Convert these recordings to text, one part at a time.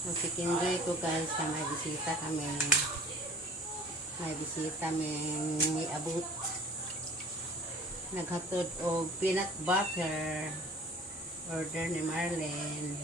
Magsikinjoy ko guys na may bisita kami. May bisita may abot. Naghatod og peanut butter. Order ni Marlene.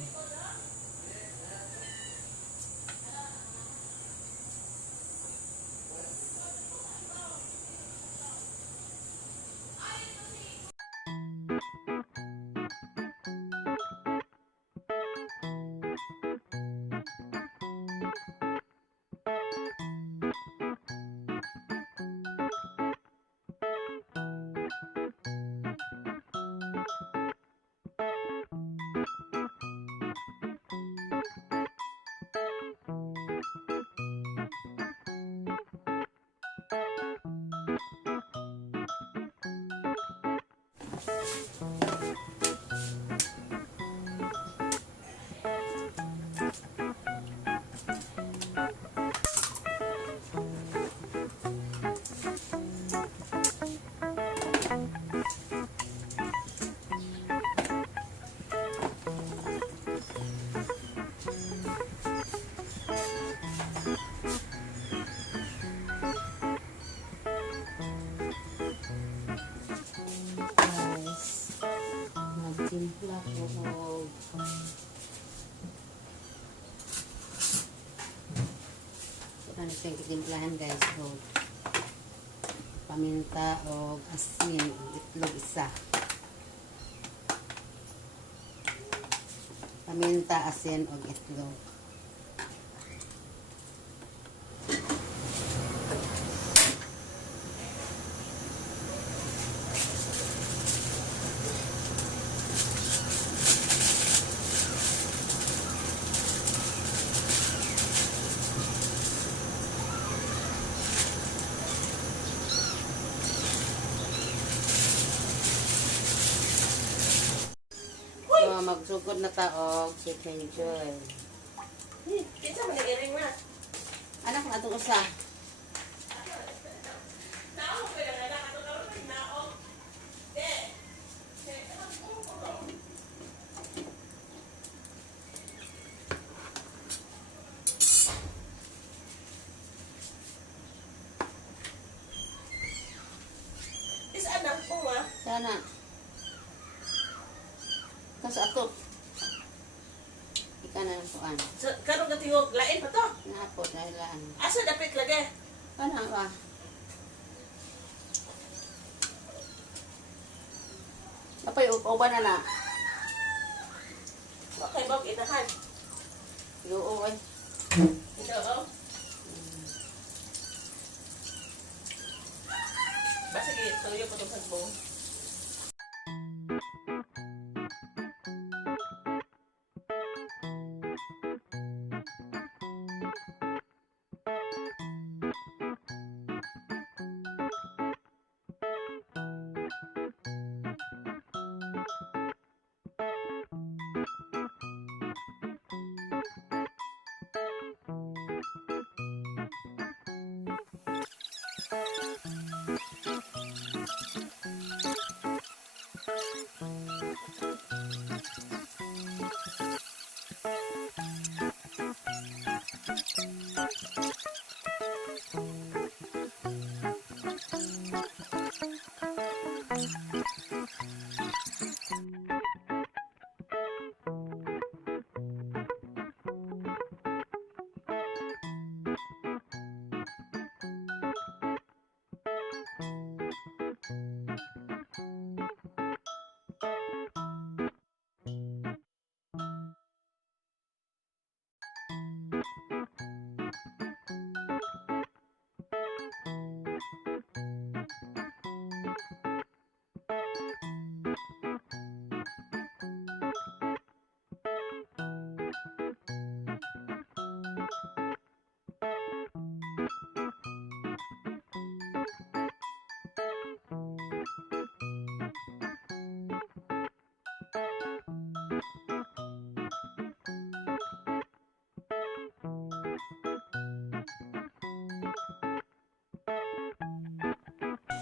Timpla ko ano siyang kitimplahan guys o paminta o asin itlog isa paminta, asin o itlog. Magsugod na taog chicken joy. Kinsa man iring na? Anak na itong usa. Naog ko lang anak ato karon naog. Is anak ko ma. Sana. Kasi ato. Ika na yung suan. So, karon gatingog lain pa to. Nahapot na ilaan. Asa dapit lagi? Kana ba? Apay uban na na. Okay, bog inahan. Luo eh. Ito oh. Basta tuyo pa tong sagbong.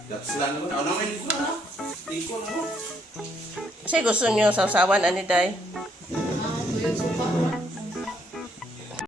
That's lang naman. Ano may diko na? Diko na mo. Kasi gusto niyo sausawan ani day. Ito yung suka.